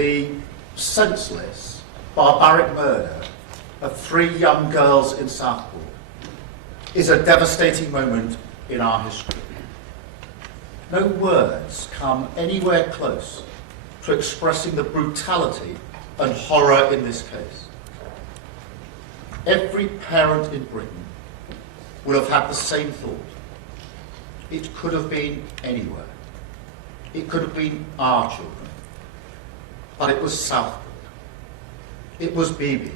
the senseless, barbaric murder of 3 young girls in Southport is a devastating moment in our history. No words come anywhere close to expressing the brutality and horror in this case. Every parent in Britain would have had the same thought. It could have been anywhere. It could have been our children. But it was Southport. It was Bibi,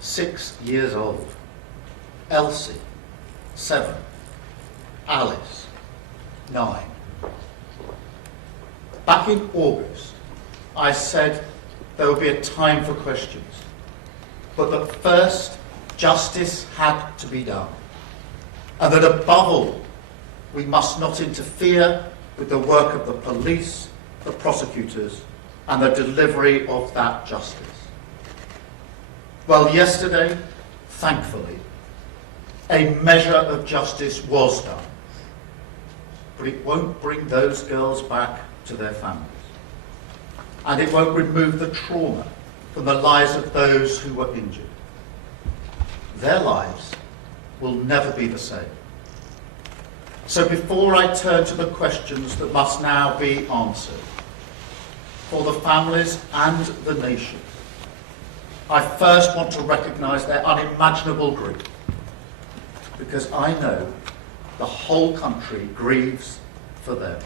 6 years old. Elsie, 7. Alice, 9. Back in August, I said there would be a time for questions, but that first justice had to be done, and that above all, we must not interfere with the work of the police, the prosecutors, and the delivery of that justice. Well, yesterday, thankfully, a measure of justice was done, but it won't bring those girls back to their families, and it won't remove the trauma from the lives of those who were injured. Their lives will never be the same. So before I turn to the questions that must now be answered, for the families and the nation, I first want to recognise their unimaginable grief, because I know the whole country grieves for them.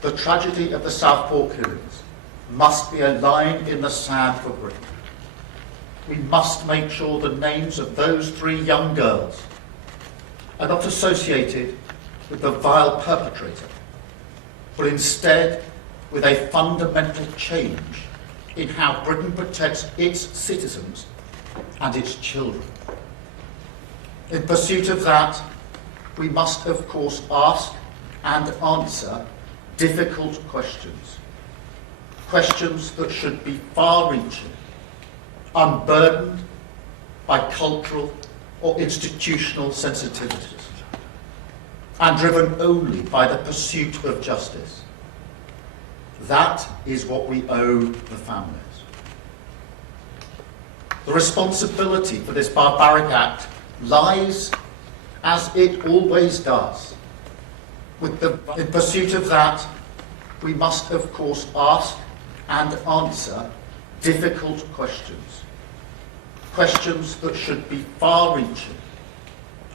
The tragedy of the Southport killings must be a line in the sand for Britain. We must make sure the names of those 3 young girls are not associated with the vile perpetrator, but instead with a fundamental change in how Britain protects its citizens and its children. In pursuit of that, we must, of course, ask and answer difficult questions. Questions that should be far-reaching, unburdened by cultural or institutional sensitivities, and driven only by the pursuit of justice. That is what we owe the families. The responsibility for this barbaric act lies, as it always does, in pursuit of that, we must, of course, ask and answer difficult questions. Questions that should be far-reaching,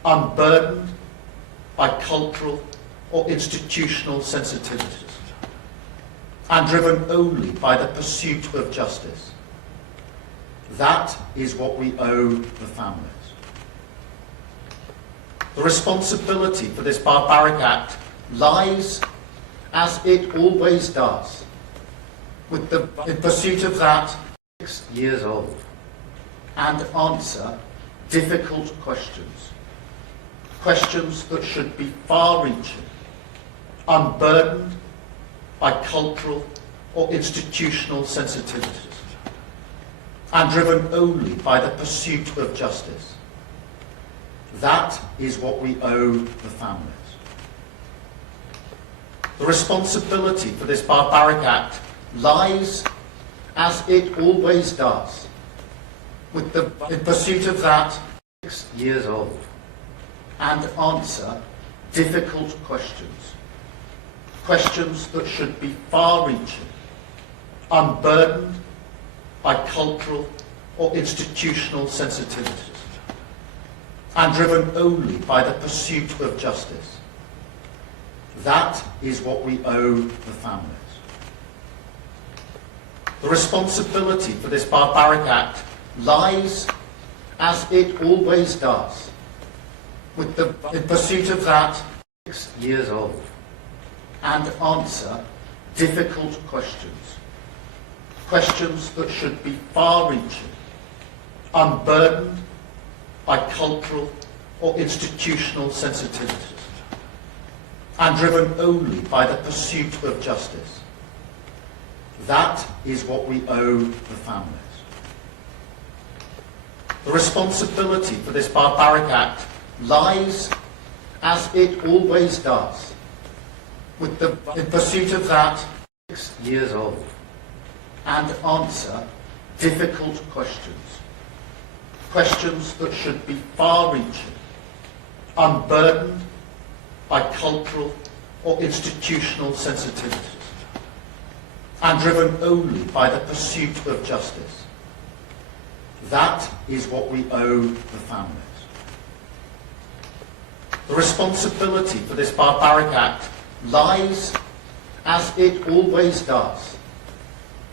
unburdened by cultural or institutional sensitivities, and driven only by the pursuit of justice. That is what we owe the families. The responsibility for this barbaric act lies, as it always does, in pursuit of that 6 years old, and answer difficult questions. Questions that should be far-reaching, unburdened by cultural or institutional sensitivities, and driven only by the pursuit of justice. That is what we owe the families. The responsibility for this barbaric act lies, as it always does, in pursuit of that 6 years old, and answer difficult questions. Questions that should be far-reaching, unburdened by cultural or institutional sensitivities, and driven only by the pursuit of justice. That is what we owe the families. The responsibility for this barbaric act lies, as it always does, in pursuit of that 6 years old, and answer difficult questions. Questions that should be far-reaching, unburdened by cultural or institutional sensitivities, and driven only by the pursuit of justice. That is what we owe the families. The responsibility for this barbaric act lies, as it always does, in pursuit of that 6 years old and answer difficult questions. Questions that should be far-reaching, unburdened by cultural or institutional sensitivities, and driven only by the pursuit of justice. That is what we owe the families. The responsibility for this barbaric act lies, as it always does,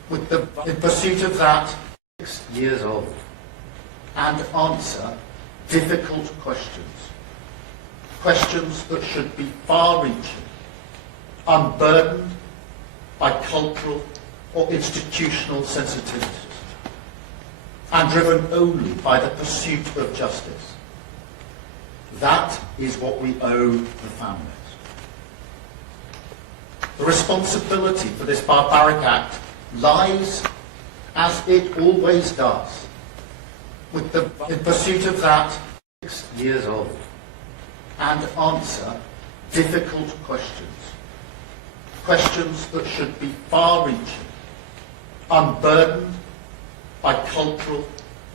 with the in pursuit of that 6 years old and answer difficult questions. Questions that should be far-reaching, unburdened by cultural or institutional sensitivities, and driven only by the pursuit of justice. That is what we owe the families. The responsibility for this barbaric act lies, as it always does, with the in pursuit of that 6 years old and answer difficult questions. Questions that should be far-reaching, unburdened by cultural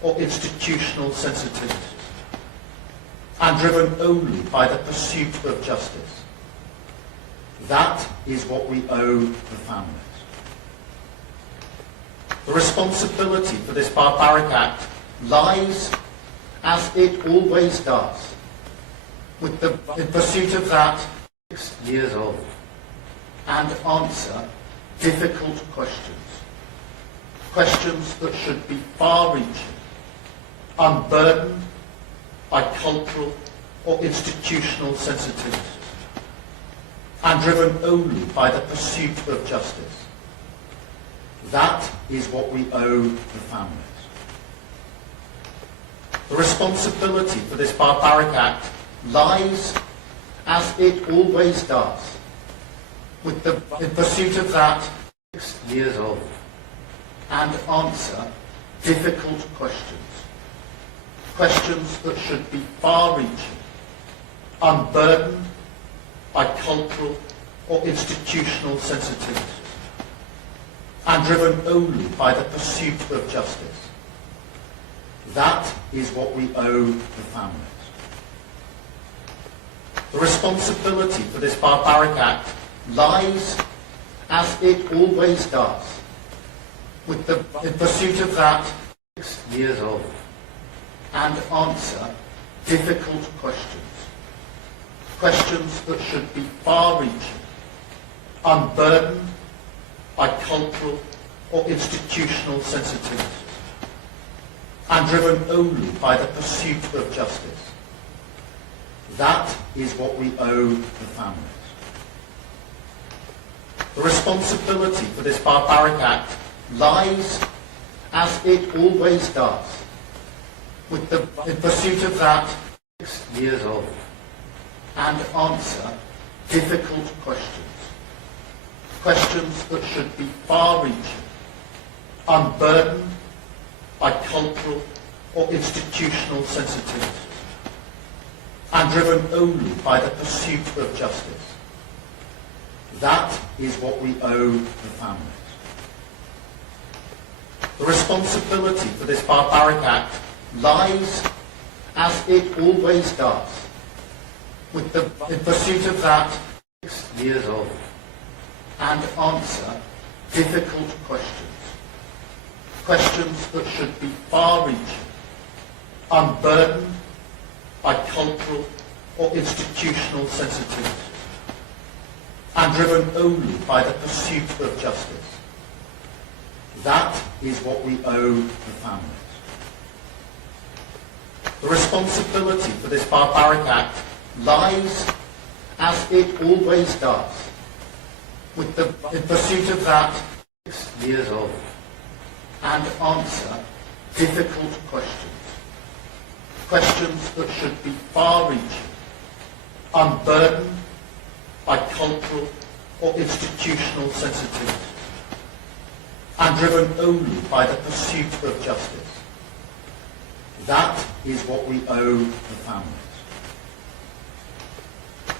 or institutional sensitivities, and driven only by the pursuit of justice. That is what we owe the families. The responsibility for this barbaric act lies, as it always does, with the in pursuit of that 6 years old and answer difficult questions. Questions that should be far-reaching, unburdened by cultural or institutional sensitivities, and driven only by the pursuit of justice. That is what we owe the families. The responsibility for this barbaric act lies, as it always does, with the in pursuit of that 6 years old and answer difficult questions. Questions that should be far-reaching, unburdened by cultural or institutional sensitivities, and driven only by the pursuit of justice. That is what we owe the families. The responsibility for this barbaric act lies, as it always does, with the in pursuit of that 6 years old and answer difficult questions. Questions that should be far-reaching, unburdened by cultural or institutional sensitivities, and driven only by the pursuit of justice. That is what we owe the families. The responsibility for this barbaric act lies, as it always does, with the in pursuit of that 6 years old and answer difficult questions. Questions that should be far-reaching, unburdened by cultural or institutional sensitivities, and driven only by the pursuit of justice. That is what we owe the families. The responsibility for this barbaric act lies, as it always does, with the in pursuit of that 6 years old and answer difficult questions. Questions that should be far-reaching, unburdened by cultural or institutional sensitivities, and driven only by the pursuit of justice. That is what we owe the families. The responsibility for this barbaric act lies, as it always does, with the in pursuit of that 6 years old and answer difficult questions. Questions that should be far-reaching, unburdened by cultural or institutional sensitivities, and driven only by the pursuit of justice. That is what we owe the families.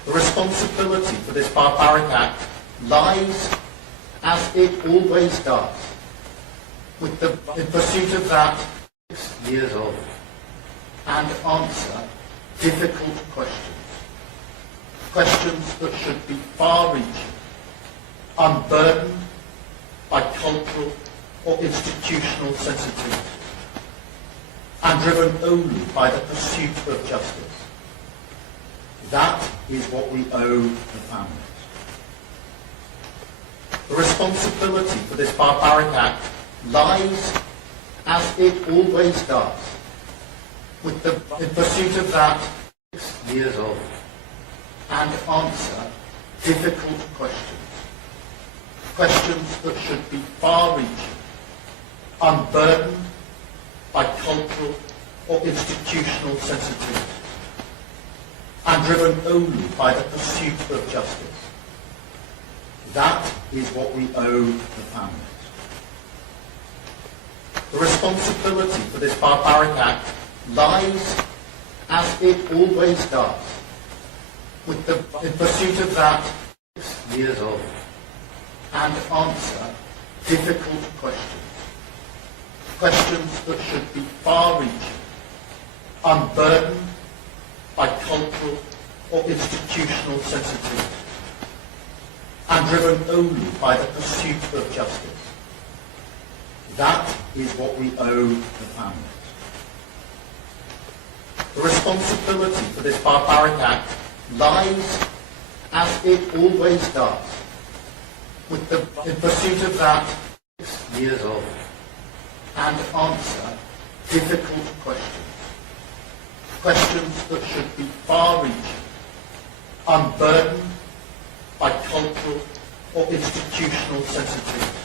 The responsibility for this barbaric act lies, as it always does, in pursuit of that 6 years old, and answer difficult questions. Questions that should be far-reaching, unburdened by cultural or institutional sensitivity, and driven only by the pursuit of justice. That is what we owe the families. The responsibility for this barbaric act lies, as it always does, in pursuit of that 6 years old, and answer difficult questions. Questions that should be far-reaching, unburdened by cultural or institutional sensitivity, and driven only by the pursuit of justice. That is what we owe the families. The responsibility for this barbaric act lies, as it always does, in pursuit of that 6 years old, and answer difficult questions. Questions that should be far-reaching, unburdened by cultural or institutional sensitivity, and driven only by the pursuit of justice. That is what we owe the families. The responsibility for this barbaric act lies, as it always does, in pursuit of that 6 years old, and answer difficult questions. Questions that should be far-reaching, unburdened by cultural or institutional sensitivity,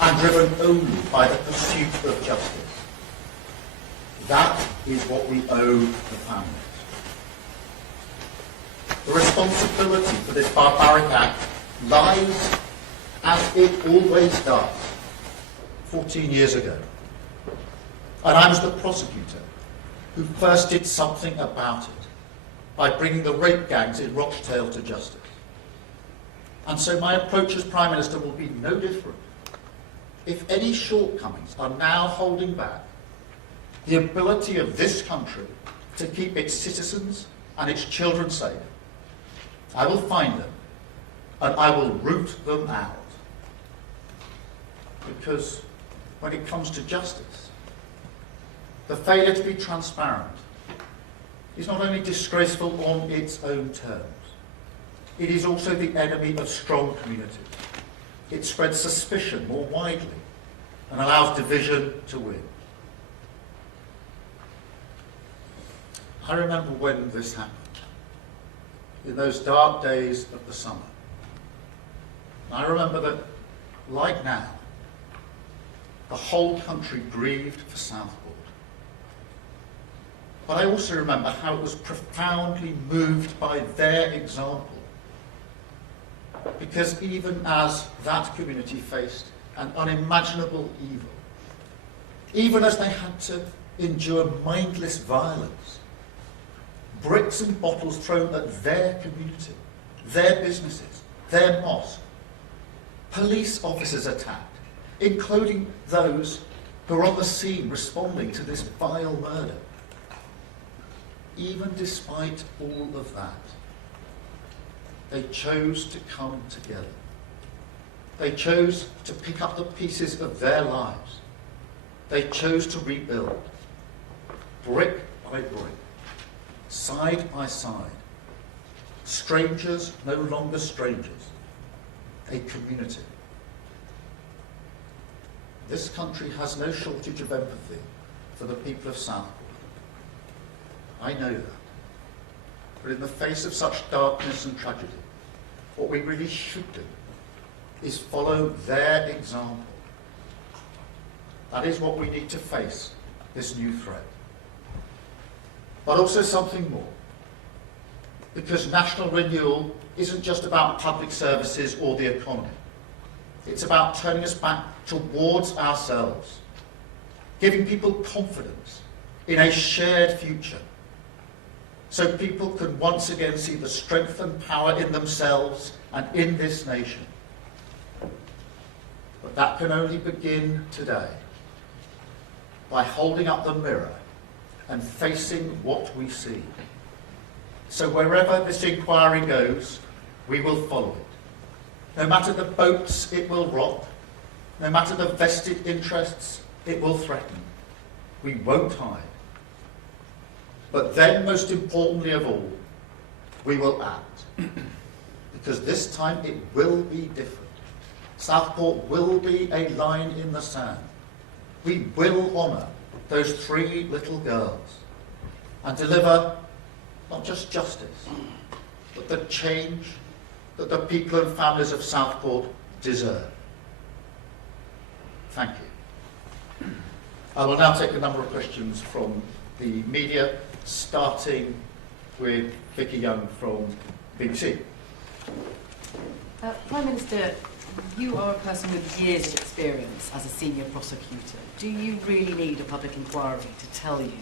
and driven only by the pursuit of justice. That is what we owe the families. The responsibility for this barbaric act lies, as it always does, 14 years ago. And I was the prosecutor who first did something about it by bringing the rape gangs in Rochdale to justice. And so my approach as Prime Minister will be no different. If any shortcomings are now holding back the ability of this country to keep its citizens and its children safe, I will find them and I will root them out. Because when it comes to justice, the failure to be transparent is not only disgraceful on its own terms, it is also the enemy of strong communities. It spreads suspicion more widely and allows division to win. I remember when this happened, in those dark days of the summer. I remember that, like now, the whole country grieved for Southport. But I also remember how it was profoundly moved by their example. Because even as that community faced an unimaginable evil, even as they had to endure mindless violence, bricks and bottles thrown at their community, their businesses, their mosque, police officers attacked, including those who were on the scene responding to this vile murder. Even despite all of that, they chose to come together. They chose to pick up the pieces of their lives. They chose to rebuild, brick by brick, side by side. Strangers no longer strangers, a community. This country has no shortage of empathy for the people of Southport. I know that. But in the face of such darkness and tragedy, what we really should do is follow their example. That is what we need to face this new threat. But also something more. Because national renewal isn't just about public services or the economy. It's about turning us back towards ourselves, giving people confidence in a shared future, so people can once again see the strength and power in themselves and in this nation, But that can only begin today, by holding up the mirror and facing what we see. So wherever this inquiry goes, we will follow it. No matter the boats it will rock, no matter the vested interests it will threaten, we won't hide. But then, most importantly of all, we will act. Because this time it will be different. Southport will be a line in the sand. We will honour those 3 little girls and deliver not just justice, but the change that the people and families of Southport deserve. Thank you. I will now take a number of questions from the media, starting with Vicky Young from BBC. Prime Minister, you are a person with years of experience as a senior prosecutor. Do you really need a public inquiry to tell you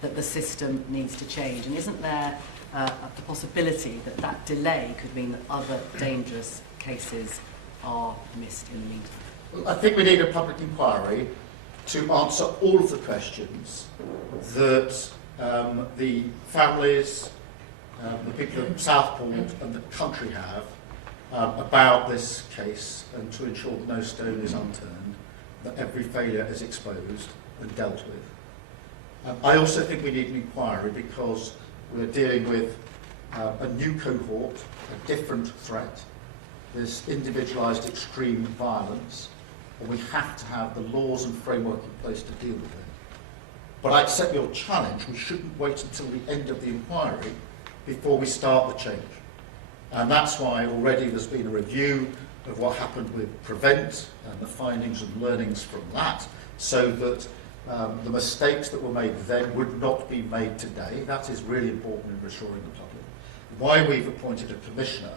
that the system needs to change? And isn't there the possibility that that delay could mean that other dangerous cases are missed in the meantime? Well, I think we need a public inquiry to answer all of the questions that the families, the people of Southport and the country have about this case, and to ensure that no stone is unturned, that every failure is exposed and dealt with. I also think we need an inquiry because we're dealing with a new cohort, a different threat, this individualised extreme violence, and we have to have the laws and framework in place to deal with it. But I accept your challenge. We shouldn't wait until the end of the inquiry before we start the change. And that's why already there's been a review of what happened with Prevent and the findings and learnings from that, so that the mistakes that were made then would not be made today. That is really important in reassuring the public. Why we've appointed a commissioner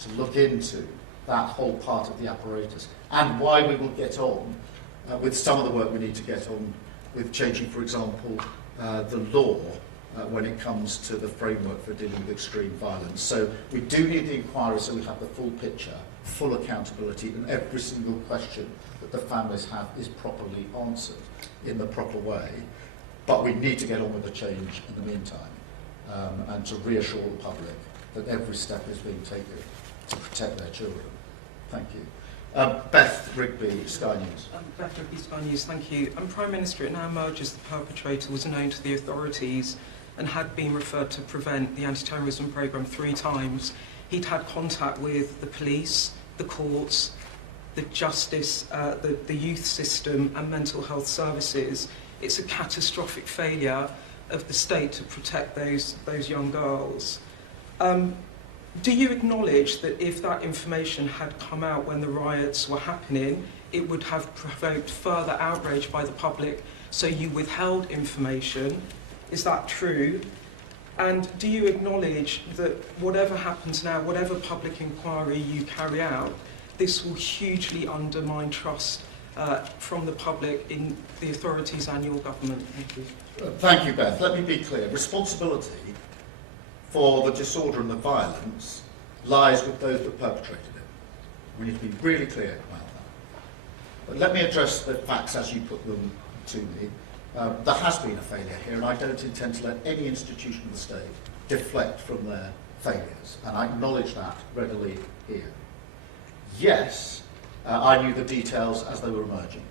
to look into that whole part of the apparatus, and why we will get on with some of the work we need to get on with changing, for example, the law when it comes to the framework for dealing with extreme violence. So we do need the inquiry so we have the full picture, full accountability, and every single question that the families have is properly answered in the proper way. But we need to get on with the change in the meantime, and to reassure the public that every step is being taken to protect their children. Thank you. Beth Rigby, Sky News. Beth Rigby, Sky News, thank you. Prime Minister, it now emerges the perpetrator was known to the authorities and had been referred to Prevent, the anti-terrorism programme, 3 times. He'd had contact with the police, the courts, the justice, the youth system and mental health services. It's a catastrophic failure of the state to protect those young girls. Do you acknowledge that if that information had come out when the riots were happening, it would have provoked further outrage by the public, so you withheld information? Is that true? And do you acknowledge that whatever happens now, whatever public inquiry you carry out, this will hugely undermine trust from the public in the authorities and your government? Thank you. Thank you, Beth. Let me be clear. Responsibility for the disorder and the violence lies with those that perpetrated it. We need to be really clear about that. But let me address the facts as you put them to me. There has been a failure here, and I don't intend to let any institution of the state deflect from their failures, and I acknowledge that readily here. Yes, I knew the details as they were emerging.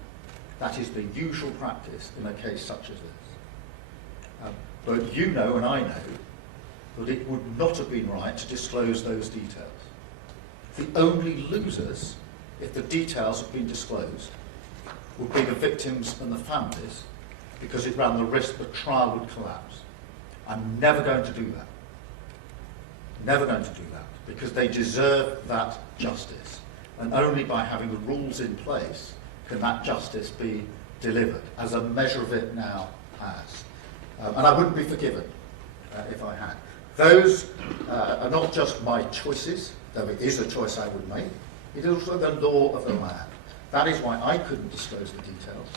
That is the usual practice in a case such as this. But you know, and I know, that it would not have been right to disclose those details. The only losers, if the details had been disclosed, would be the victims and the families, because it ran the risk that trial would collapse. I'm never going to do that. Never going to do that, because they deserve that justice. And only by having the rules in place can that justice be delivered, as a measure of it now has. And I wouldn't be forgiven if I had. Those are not just my choices, though it is a choice I would make. It is also the law of the land. That is why I couldn't disclose the details.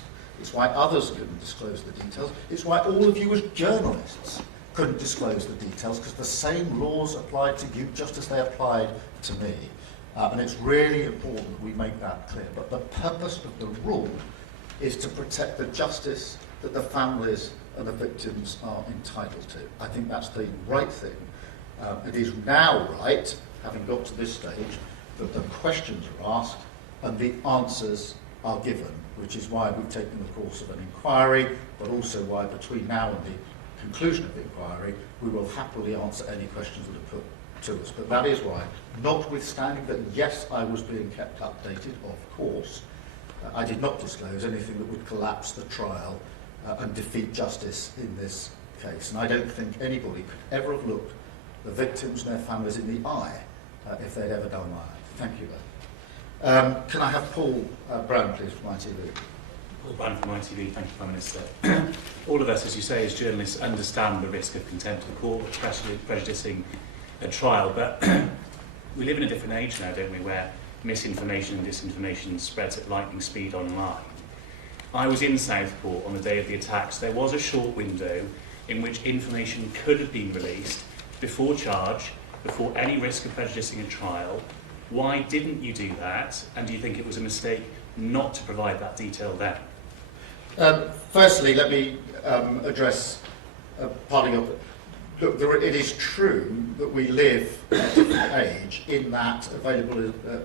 It's why others couldn't disclose the details. It's why all of you as journalists couldn't disclose the details, because the same laws applied to you just as they applied to me. And it's really important that we make that clear. But the purpose of the rule is to protect the justice that the families and the victims are entitled to. I think that's the right thing. It is now right, having got to this stage, that the questions are asked and the answers are given, which is why we've taken the course of an inquiry, but also why between now and the conclusion of the inquiry, we will happily answer any questions that are put to us. But that is why, notwithstanding that, yes, I was being kept updated, of course, I did not disclose anything that would collapse the trial and defeat justice in this case. And I don't think anybody could ever have looked the victims and their families in the eye if they'd ever done that. Thank you, both. Can I have Paul Brown, please, from ITV? Paul Brown from ITV. Thank you, Prime Minister. All of us, as you say, as journalists, understand the risk of contempt of court, prejudicing a trial, but we live in a different age now, don't we, where misinformation and disinformation spreads at lightning speed online. I was in Southport on the day of the attacks. There was a short window in which information could have been released before charge, before any risk of prejudicing a trial. Why didn't you do that? And do you think it was a mistake not to provide that detail then? Firstly, let me address part of your... Look, it is true that we live in a different age in that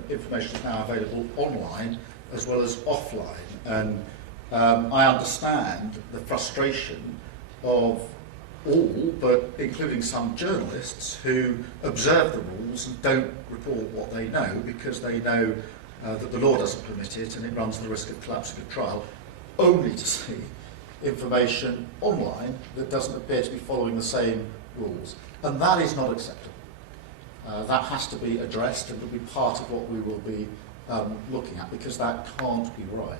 information is now available online as well as offline. And I understand the frustration of all, but including some journalists who observe the rules and don't report what they know because they know that the law doesn't permit it and it runs the risk of collapsing a trial, only to see information online that doesn't appear to be following the same rules. And that is not acceptable. That has to be addressed and will be part of what we will be looking at, because that can't be right.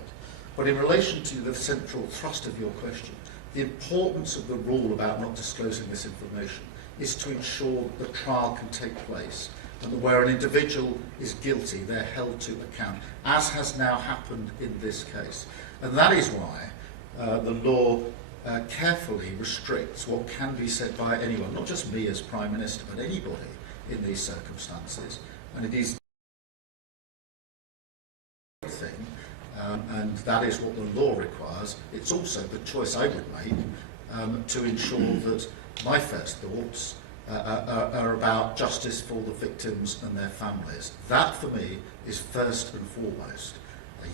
But in relation to the central thrust of your question, the importance of the rule about not disclosing this information is to ensure that the trial can take place and that where an individual is guilty, they're held to account, as has now happened in this case. And that is why the law carefully restricts what can be said by anyone, not just me as Prime Minister, but anybody in these circumstances. And it is the thing, and that is what the law requires. It's also the choice I would make to ensure that my first thoughts are about justice for the victims and their families. That, for me, is first and foremost.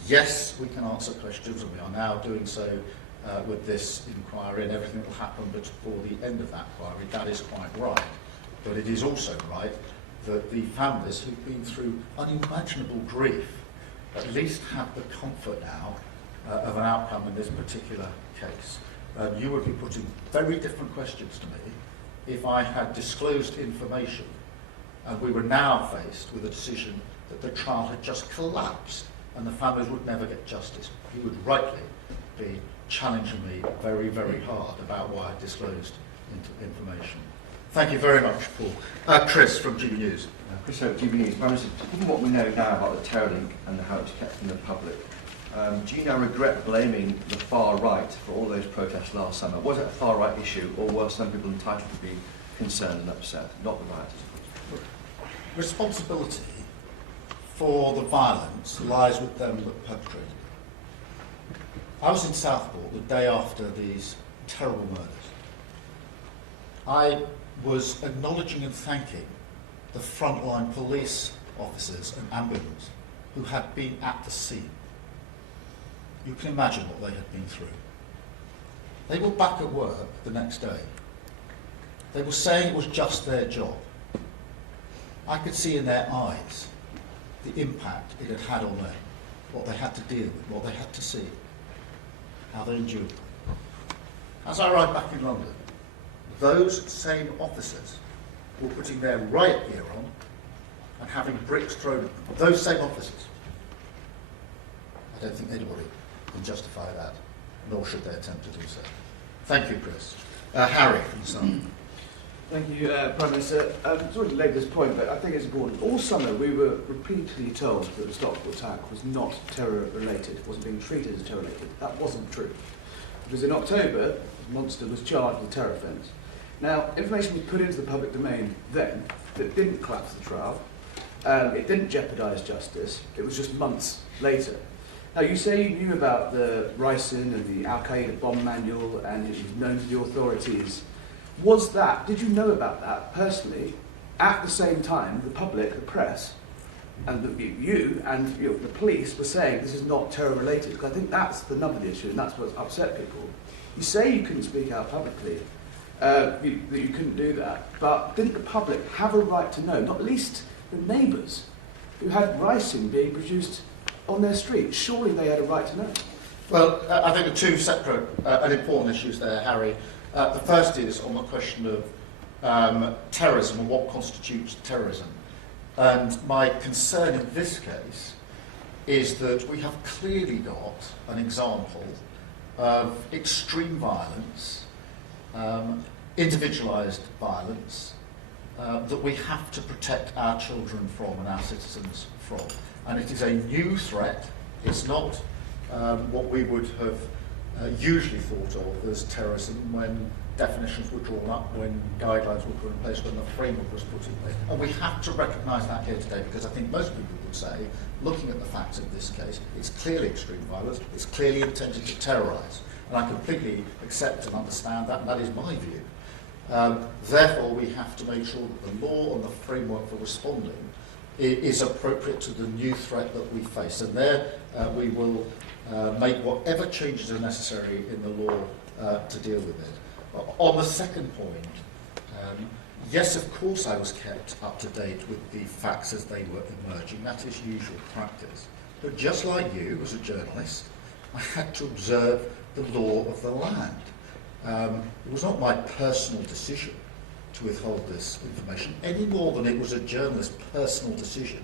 Yes, we can answer questions, and we are now doing so with this inquiry and everything that will happen before the end of that inquiry. That is quite right. But it is also right that the families who've been through unimaginable grief at least have the comfort now of an outcome in this particular case. You would be putting very different questions to me if I had disclosed information and we were now faced with a decision that the trial had just collapsed and the families would never get justice. You would rightly be challenging me very, very hard about why I disclosed information. Thank you very much, Paul. Chris from GB News. Chris Oak, GB News. Prime Minister, given what we know now about the terror link and how it's kept from the public, do you now regret blaming the far right for all those protests last summer? Was it a far right issue, or were some people entitled to be concerned and upset, not the rioters? Responsibility for the violence lies with them that perpetrated it. I was in Southport the day after these terrible murders. I was acknowledging and thanking the frontline police officers and ambulance who had been at the scene. You can imagine what they had been through. They were back at work the next day. They were saying it was just their job. I could see in their eyes the impact it had had on them, what they had to deal with, what they had to see, how they endured. As I arrived back in London, those same officers were putting their riot gear on and having bricks thrown at them. Those same officers. I don't think anybody can justify that, nor should they attempt to do so. Thank you, Chris. Harry from the Sun. Thank you, Prime Minister. Sorry to labour this point, but I think it's important. All summer we were repeatedly told that the Southport attack was not terror-related, it wasn't being treated as terror-related. That wasn't true. Because in October, the monster was charged with terror offence. Now, information was put into the public domain then that didn't collapse the trial. It didn't jeopardise justice. It was just months later. Now, you say you knew about the ricin and the Al-Qaeda bomb manual and it was known to the authorities. Did you know about that personally at the same time the public, the press, and you and the police were saying this is not terror related? Because I think that's the nub of the issue and that's what's upset people. You say you couldn't speak out publicly, that you couldn't do that, but didn't the public have a right to know, not least the neighbours who had ricin being produced on their street? Surely they had a right to know. Well, I think there are two separate and important issues there, Harry. The first is on the question of terrorism and what constitutes terrorism. And my concern in this case is that we have clearly got an example of extreme violence, individualised violence, that we have to protect our children from and our citizens from. And it is a new threat. It's not what we would have usually thought of as terrorism when definitions were drawn up, when guidelines were put in place, when the framework was put in place. And we have to recognise that here today, because I think most people would say, looking at the facts of this case, it's clearly extreme violence, it's clearly intended to terrorise. And I completely accept and understand that, and that is my view. Therefore, we have to make sure that the law and the framework for responding is appropriate to the new threat that we face. And there we will make whatever changes are necessary in the law to deal with it. On the second point, yes, of course I was kept up to date with the facts as they were emerging. That is usual practice. But just like you, as a journalist, I had to observe the law of the land. It was not my personal decision to withhold this information, any more than it was a journalist's personal decision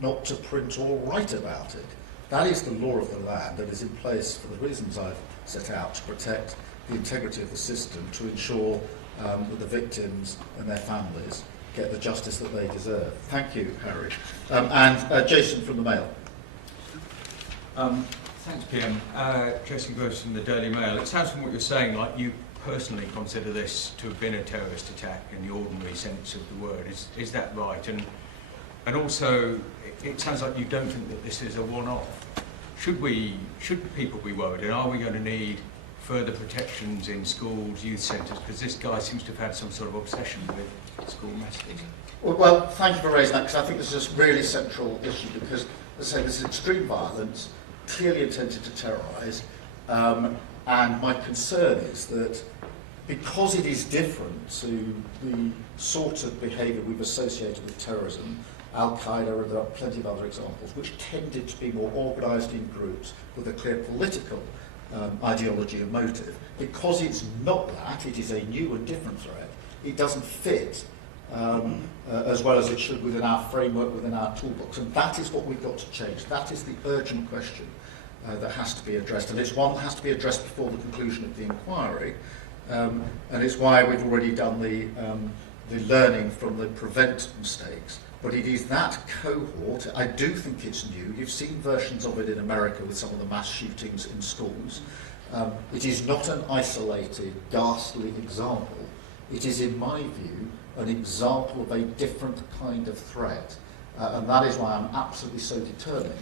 not to print or write about it. That is the law of the land that is in place for the reasons I've set out, to protect the integrity of the system, to ensure that the victims and their families get the justice that they deserve. Thank you, Harry. And Jason from the Mail. Thanks, PM. Jason Gross from the Daily Mail. It sounds from what you're saying like you personally consider this to have been a terrorist attack in the ordinary sense of the word. Is that right? And also, it sounds like you don't think that this is a one-off. Should people be worried? And are we going to need further protections in schools, youth centres? Because this guy seems to have had some sort of obsession with school messages. Well, thank you for raising that, because I think this is a really central issue, because, as I say, this is extreme violence, clearly intended to terrorise, and my concern is that because it is different to the sort of behaviour we've associated with terrorism, Al-Qaeda, and there are plenty of other examples, which tended to be more organised in groups with a clear political ideology and motive. Because it's not that, it is a new and different threat, it doesn't fit as well as it should within our framework, within our toolbox. And that is what we've got to change. That is the urgent question that has to be addressed. And it's one that has to be addressed before the conclusion of the inquiry. And it's why we've already done the learning from the prevent mistakes. But it is that cohort. I do think it's new. You've seen versions of it in America with some of the mass shootings in schools. It is not an isolated, ghastly example. It is, in my view, an example of a different kind of threat. And that is why I'm absolutely so determined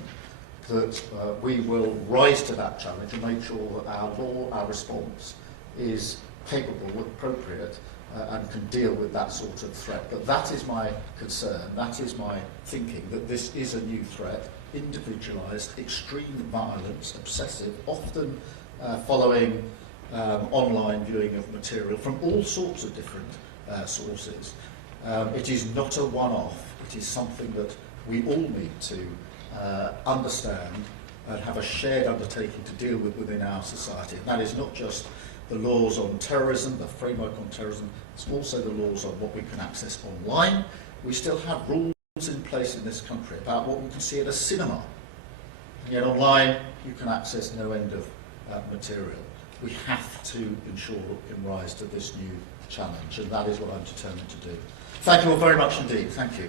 that we will rise to that challenge and make sure that our law, our response, is capable, appropriate, and can deal with that sort of threat. But that is my concern, that is my thinking, that this is a new threat, individualised, extreme violence, obsessive, often following online viewing of material from all sorts of different sources. It is not a one-off, it is something that we all need to understand and have a shared undertaking to deal with within our society. And that is not just the laws on terrorism, the framework on terrorism, it's also the laws on what we can access online. We still have rules in place in this country about what we can see at a cinema. And yet online, you can access no end of material. We have to ensure we can rise to this new challenge, and that is what I'm determined to do. Thank you all very much indeed. Thank you.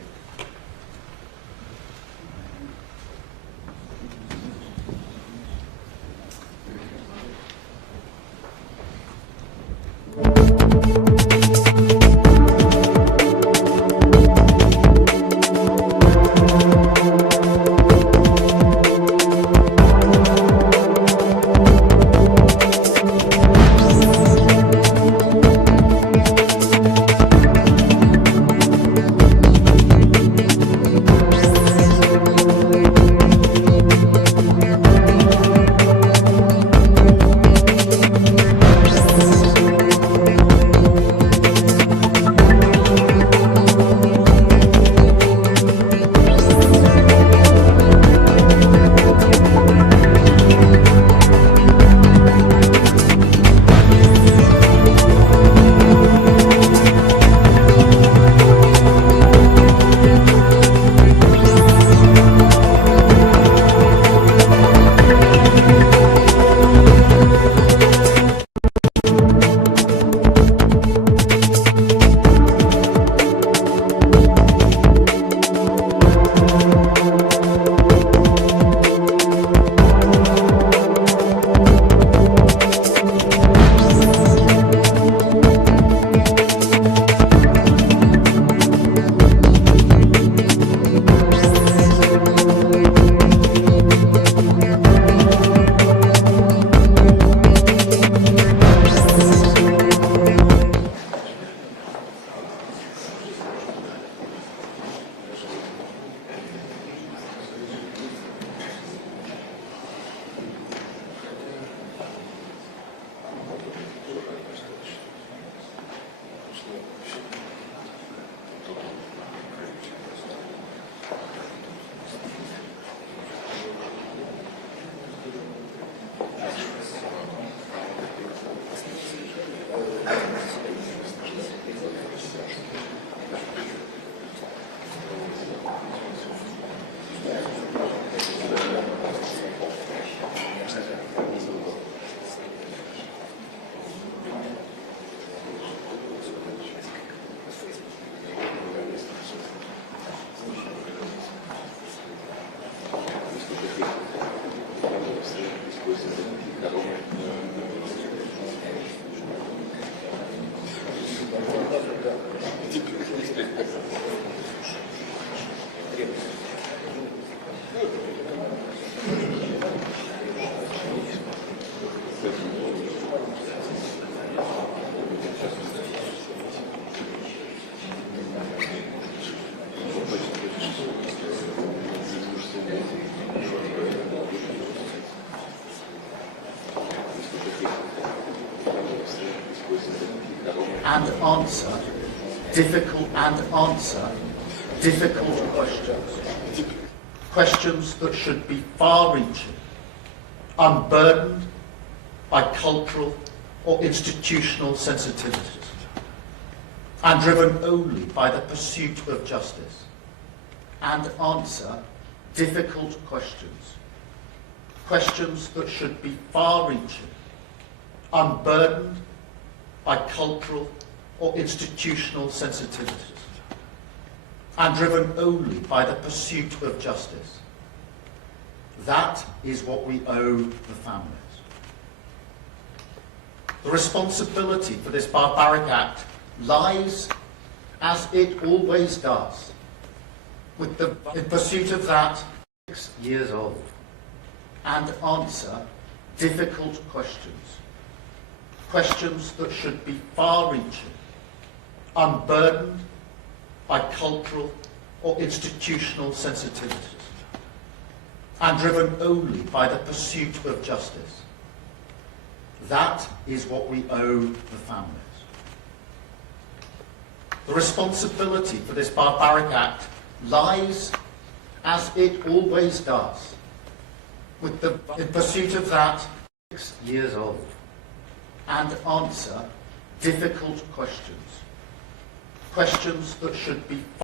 and answer difficult questions. Questions that should be far-reaching, unburdened by cultural or institutional sensitivities, and driven only by the pursuit of justice. And answer difficult questions. Questions that should be far-reaching, unburdened by cultural or institutional sensitivities, and driven only by the pursuit of justice. That is what we owe the families. The responsibility for this barbaric act lies, as it always does, with the in pursuit of that 6 years old, and answer difficult questions. Questions that should be far-reaching, unburdened by cultural or institutional sensitivities, and driven only by the pursuit of justice. That is what we owe the families. The responsibility for this barbaric act lies, as it always does, with the in pursuit of that 6 years old, and answer difficult questions. Questions that should be